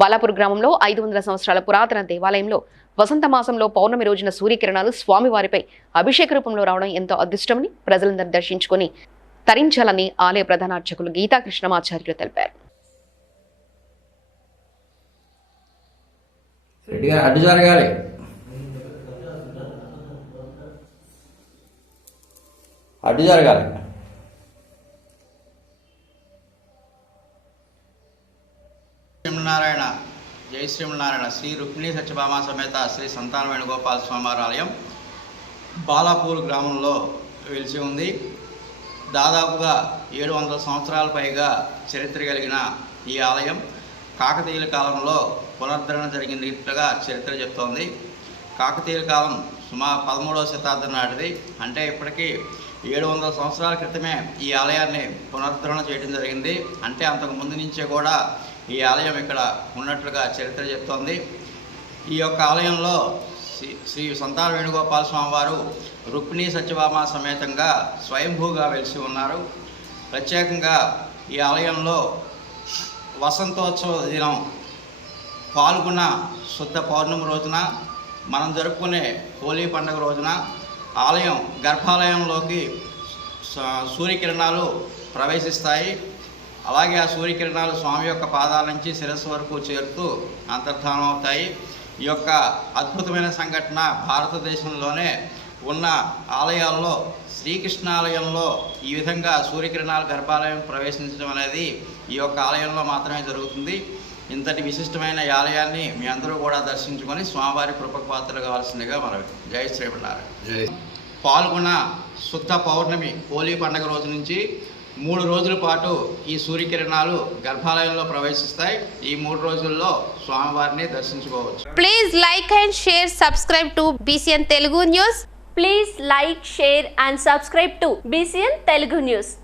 బాలాపూర్ గ్రామంలో ఐదు వందల సంవత్సరాల పురాతన దేవాలయంలో వసంత మాసంలో పౌర్ణమి రోజున సూర్యకిరణాలు స్వామివారిపై అభిషేక రూపంలో రావడం ఎంతో అదృష్టమని ప్రజలందరూ దర్శించుకొని తరించాలని ఆలయ ప్రధాన అర్చకులు గీతా కృష్ణమాచార్యులు తెలిపారు. అడ్డు జరగాలి. అడ్డు జరగాలి. శ్రీమన్నారాయణ జై శ్రీమన్నారాయణ శ్రీ రుక్మిణి సత్యభామ సమేత శ్రీ సంతాన వేణుగోపాల స్వామివారి ఆలయం బాలాపూర్ గ్రామంలో వెలిసి ఉంది. దాదాపుగా ఏడు వందల సంవత్సరాల పైగా చరిత్ర కలిగిన ఈ ఆలయం కాకతీయుల కాలంలో పునరుద్ధరణ జరిగినట్లుగా చరిత్ర చెప్తోంది. కాకతీయుల కాలం సుమా పదమూడవ శతాబ్దం నాటిది. అంటే ఇప్పటికీ ఏడు వందల సంవత్సరాల క్రితమే ఈ ఆలయాన్ని పునరుద్ధరణ చేయడం జరిగింది. అంటే అంతకు ముందు నుంచే కూడా ఈ ఆలయం ఇక్కడ ఉన్నట్లుగా చరిత్ర చెప్తోంది. ఈ యొక్క ఆలయంలో శ్రీ శ్రీ సంతాన వేణుగోపాల స్వామివారు రుక్మిణీ సత్యభామ సమేతంగా స్వయంభూగా వెలిసి ఉన్నారు. ప్రత్యేకంగా ఈ ఆలయంలో వసంతోత్సవ దినం పాల్గొన్న శుద్ధ పౌర్ణమి రోజున మనం జరుపుకునే హోలీ పండుగ రోజున ఆలయం గర్భాలయంలోకి సూర్యకిరణాలు ప్రవేశిస్తాయి. అలాగే ఆ సూర్యకిరణాలు స్వామి యొక్క పాదాల నుంచి శిరస్సు వరకు చేరుతూ అంతర్ధానం అవుతాయి. ఈ యొక్క అద్భుతమైన సంఘటన భారతదేశంలోనే ఉన్న ఆలయాల్లో శ్రీకృష్ణ ఆలయంలో ఈ విధంగా సూర్యకిరణాలు గర్భాలయం ప్రవేశించడం అనేది ఈ యొక్క ఆలయంలో మాత్రమే జరుగుతుంది. ఇంతటి విశిష్టమైన ఆలయాన్ని మీ అందరూ కూడా దర్శించుకొని స్వామివారి కృపకు పాత్రలు కావాల్సిందిగా మనవి జై శ్రీమన్నారాయణ. పాల్గొన్న శుద్ధ పౌర్ణమి హోలీ పండుగ రోజు నుంచి మూడు రోజుల పాటు ఈ సూర్యకిరణాలు గర్భాలయంలో ప్రవేశిస్తాయి. ఈ మూడు రోజుల్లో స్వామివారిని దర్శించుకోవచ్చు. Please like and share subscribe to BCN Telugu news please like share and subscribe to BCN Telugu news